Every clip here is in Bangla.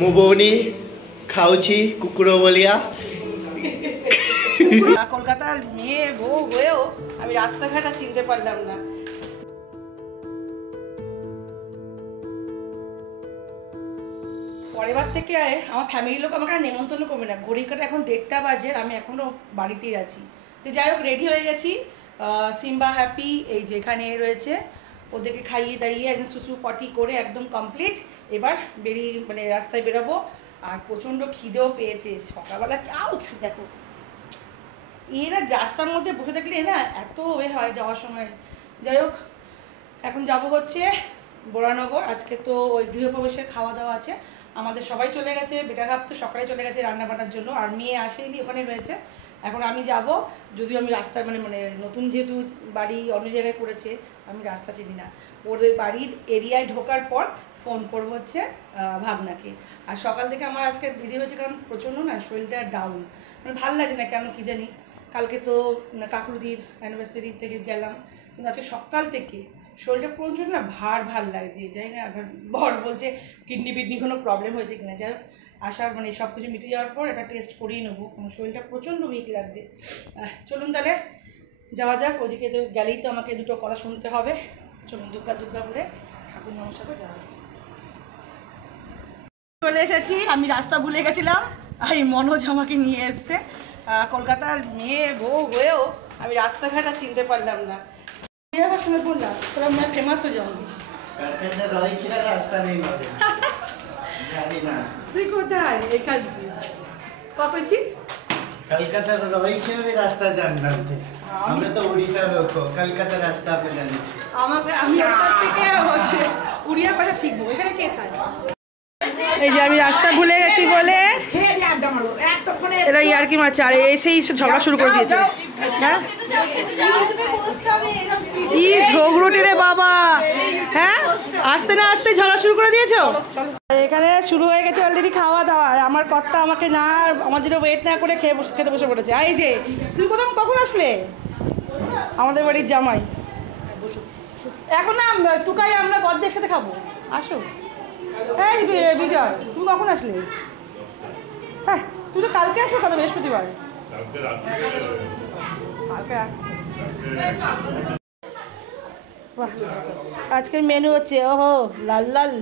मु बौनी खाऊची कुकुरो बलिया কলকাতার মেয়ে বউ হয়েও আমি রাস্তাঘাট চিনতে পারলাম না। পরের বার থেকে আমার ফ্যামিলির লোক আমাকে নেমন্তন্ন করবে না। ঘড়িকাটা এখন 1:30 বাজে, আমি এখনো বাড়িতেই আছি। তো যাই হোক রেডি হয়ে গেছি। সিম্বা হ্যাপি এই যে এখানে রয়েছে, ওদেরকে খাইয়ে দাইয়ে একদম সুসু পটি করে একদম কমপ্লিট। এবার বেরিয়ে মানে রাস্তায় বেরোবো। আর প্রচণ্ড খিদেও পেয়েছে সকালবেলা। আউছু দেখো এরা রাস্তার মধ্যে বসে থাকলে না এত হয় যাওয়ার সময়। যাই হোক এখন যাব হচ্ছে বরানগর। আজকে তো ওই গৃহপ্রবেশের খাওয়া দাওয়া আছে, আমাদের সবাই চলে গেছে। বেটার হাফ তো সকালে চলে গেছে রান্না বান্নার জন্য, আর মেয়ে আসেনি, ওখানে রয়েছে। এখন আমি যাব, যদিও আমি রাস্তায় মানে নতুন যেহেতু বাড়ি অন্য জায়গায় করেছে, আমি রাস্তা চিনি না। ওদের বাড়ির এরিয়ায় ঢোকার পর ফোন করবো হচ্ছে ভাবনাকে। আর সকাল থেকে আমার আজকে দেরি হয়েছে কারণ প্রচণ্ড না শরীরটা ডাউন, মানে ভালো লাগে না কেন কি জানি। কালকে তো কাকুদির অ্যানিভার্সারি থেকে গেলাম, কিন্তু আজকে সকাল থেকে শরীরটা প্রচণ্ড না ভার লাগছে। যাই না বর বলছে কিডনি ফিডনি কোনো প্রবলেম হয়েছে কিনা। যাই হোক আসার মানে সব কিছু মিটে যাওয়ার পর একটা টেস্ট করিয়ে নেবো, আমার শরীরটা প্রচণ্ড উইক লাগছে। চলুন তাহলে যাওয়া যাক। ওদিকে তো গেলেই তো আমাকে দুটো কথা শুনতে হবে। চলুন দুর্গা বলে ঠাকুর নমস্কার যাওয়া। চলে এসেছি, আমি রাস্তা ভুলে গেছিলাম, আর এই মনোজ আমাকে নিয়ে এসছে। কলকাতার মেয়ে বউ হয়েও আমি রাস্তাঘাট চিনতে পারলাম না। আমার সঙ্গে বললাম তোরা मैं फेमस हो जाऊंगी। তুই কোথায়? এখান কপেছি कलकत्ता রহিছে भी रास्ता जानना थे। আমরা তো ওড়িশার লোক, কলকাতা রাস্তা पे জানি। আমাকে আমি ওর কাছ থেকে বসে উড়িয়া ভাষা শিখবো। এখানে কে থাকে? এই যে আমি রাস্তা ভুলে গেছি বলে এরা ইয়ার্কি মারছে, আর এসেই ঝগড়া শুরু করে দিয়েছে। হ্যাঁ কি ঝগড়ুটি রে বাবা, হ্যাঁ আসতে না আসতে ঝগড়া শুরু করে দিয়েছো। এখানে শুরু হয়ে গেছে অলরেডি খাওয়া দাওয়া। আমার কর্তা আমাকে না আমার জন্য ওয়েট না করে খেতে বসে পড়েছে। এই যে তুই কখন আসলে? আমাদের বাড়ির জামাই এখন না টুকাই আমরা বড়দের সাথে খাবো, আসো। এই বিজয় তুমি কখন আসলে? হ্যাঁ তুই তো কালকে আসো, কথা বৃহস্পতিবার। আজকের মেনু হচ্ছে ওহো লাল লাল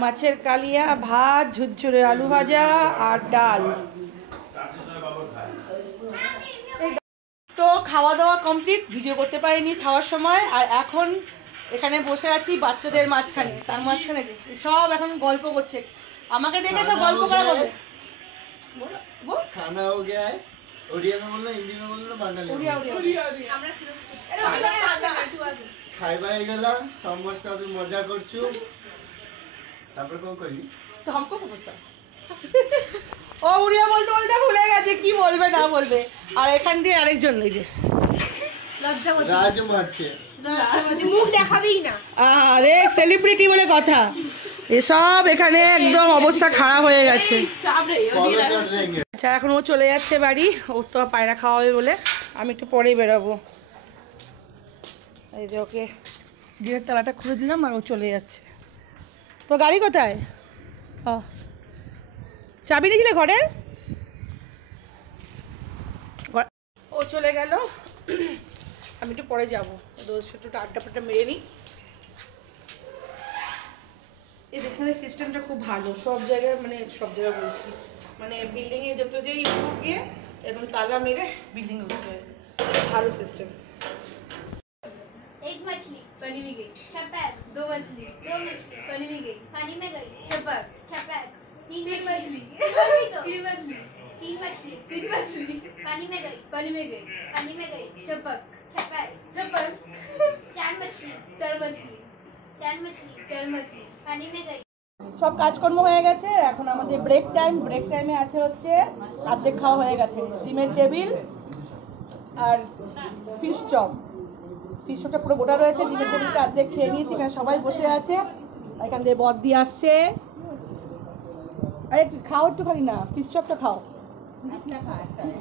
মাছের কালিয়া, ভাত, ঝুরঝুরে আলু ভাজা আর ডাল। তো খাওয়া দাওয়া কমপ্লিট, ভিডিও করতে পারিনি খাওয়ার সময়। আর এখন এখানে বসে আছি বাচ্চাদের মাঝখানে, তার মাঝখানে সব এখন গল্প করছে। আমাকে দেখে সব গল্প করা বলে खाना हो गया है। उड़िया में बोलना, हिंदी में बोलना, बांग्ला में। खाइबा হয়ে গেল, সমস্ত আমি মজা করছু। তারপর কোন কইলি? তো हमको को पता। ও উড়িয়া বলতে বলতে ভুলে গেছে কি বলবে না বলবে। আর এখান দিয়ে আরেকজন এই যে রাজ মারছে, মুখ দেখাবেই না। আরে সেলিব্রিটি বলে কথা, এসব এখানে একদম অবস্থা খারাপ হয়ে গেছে। আচ্ছা এখন ও চলে যাচ্ছে বাড়ি, ওর তো পায়রা খাওয়া হবে বলে। আমি একটু পরেই বেরোবো। এই যে ওকে গেটের তালাটা খুলে দিলাম আর ও চলে যাচ্ছে। তো গাড়ি কোথায়? ও চাবি নিয়েছিলে ঘরের? ও চলে গেল, আমি একটু পরে যাবো। ছোট্ট আড্ডা ফাড্ডা মেরে নিই। এখানে সিস্টেমটা খুব ভালো, সব জায়গায় মানে সব জায়গায় বলছি মানে বিল্ডিংয়ে যত যেই ঢুকে এবং তালা মেরে বিল্ডিংয়ে উঠতে হয়, ভালো সিস্টেম। एक मछली पानी में गई, छपक। दो मछली पानी में गई, छपक छपक। तीन मछली तीन मछली पानी में गई, पानी में गई, छपक छपक छपक। चार मछली पानी में गई। সব কাজকর্ম হয়ে গেছে, এখন আমাদের ব্রেক টাইমে আছে হচ্ছে অর্ধেক খাওয়া হয়ে গেছে। ডিমের টেবিল আর ফিশ চপটা পুরো গোটা রয়েছে। ডিমের টেবিলটা অর্ধেক খেয়ে নিয়েছি, এখানে সবাই বসে আছে। এখান দিয়ে বদ্দি আসছে। আরে খাও একটুখানি না, ফিশ চপটা খাও।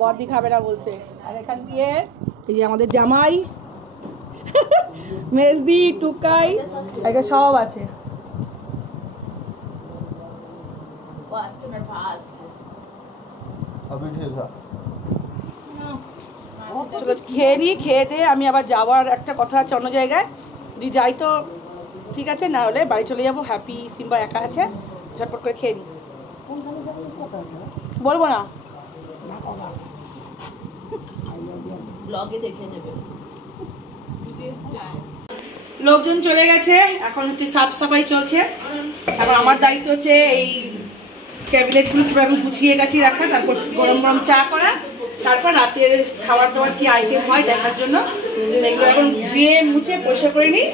বদ্দি খাবে না বলছে। আর এখান দিয়ে এই যে আমাদের জামাই মেজদি টুকাই এটা সব আছে। अभी ठीक है চলো খেয়ে নিই, খেয়ে দিয়ে আমি আবার যাওয়ার একটা কথা আছে অন্য জায়গায়, যদি যাই তো ঠিক আছে, না হলে বাড়ি চলে যাবো। হ্যাপি সিম্বা একা আছে, ঝটপট করে খেয়ে নিই। বলবো না, লোকজন চলে গেছে, এখন হচ্ছে সাফ সাফাই চলছে। এখন আমার দায়িত্ব হচ্ছে এই ক্যাবিনেটগুলো পুরো আমি গুছিয়ে গাছিয়ে রাখা, তারপর গরম গরম চা করা, তারপর রাতের খাবার দাবার কি আইটেম হয় দেখার জন্য এগুলো এখন ধুয়ে মুছে পরিষ্কার করে নিই।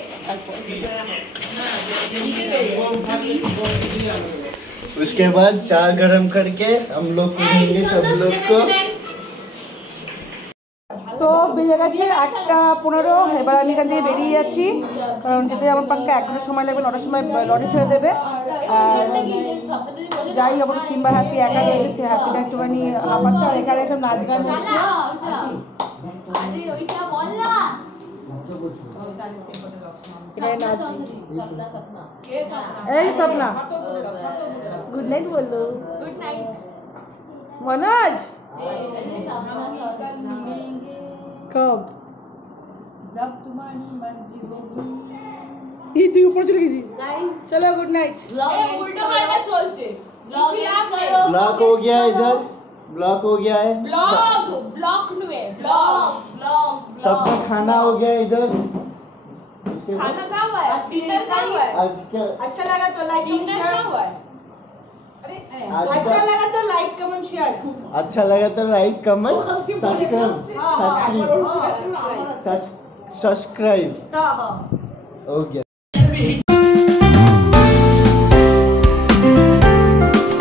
उसके बाद चाय गरम करके हम लोग को देंगे सब लोग को। তো বেজে গেছে 8:15, এবার আমি এখান থেকে বেরিয়ে যাচ্ছি, কারণ যেতে আমার পাক্কা 1টার সময় লাগবে, 9টার সময় লরি ছেড়ে দেবে। আর যাই আবার সিম্বা হ্যাপি একা রয়েছে, সে হ্যাপিটা একটুখানি হাঁপাচ্ছে, আর এখানে সব নাচ গান হচ্ছে। এখানে নাচি, এই সপনা গুড নাইট বললো, गुड नाइट মনোজ কব जब तुम्हारी मर्जी होगी। এই তুই উপরে চলে গেছিস। गाइस চলো গুড নাইট। उल्टा पाल्टा चलছে। ब्लॉक हो गया इधर, ब्लॉक हो गया है ब्लॉक नुए ब्लॉक सबका खाना हो गया इधर। खाना क्या हुआ है? डिनर क्या हुआ है? आज का अच्छा लगा तो लाइक कमेंट डिनर क्या हुआ है? आज अच्छा का लगा तो लाइक कमेंट शेयर। अच्छा लगा तो लाइक कमेंट सब्सक्राइब हाँ, हाँ, सब्सक्राइब हो गया।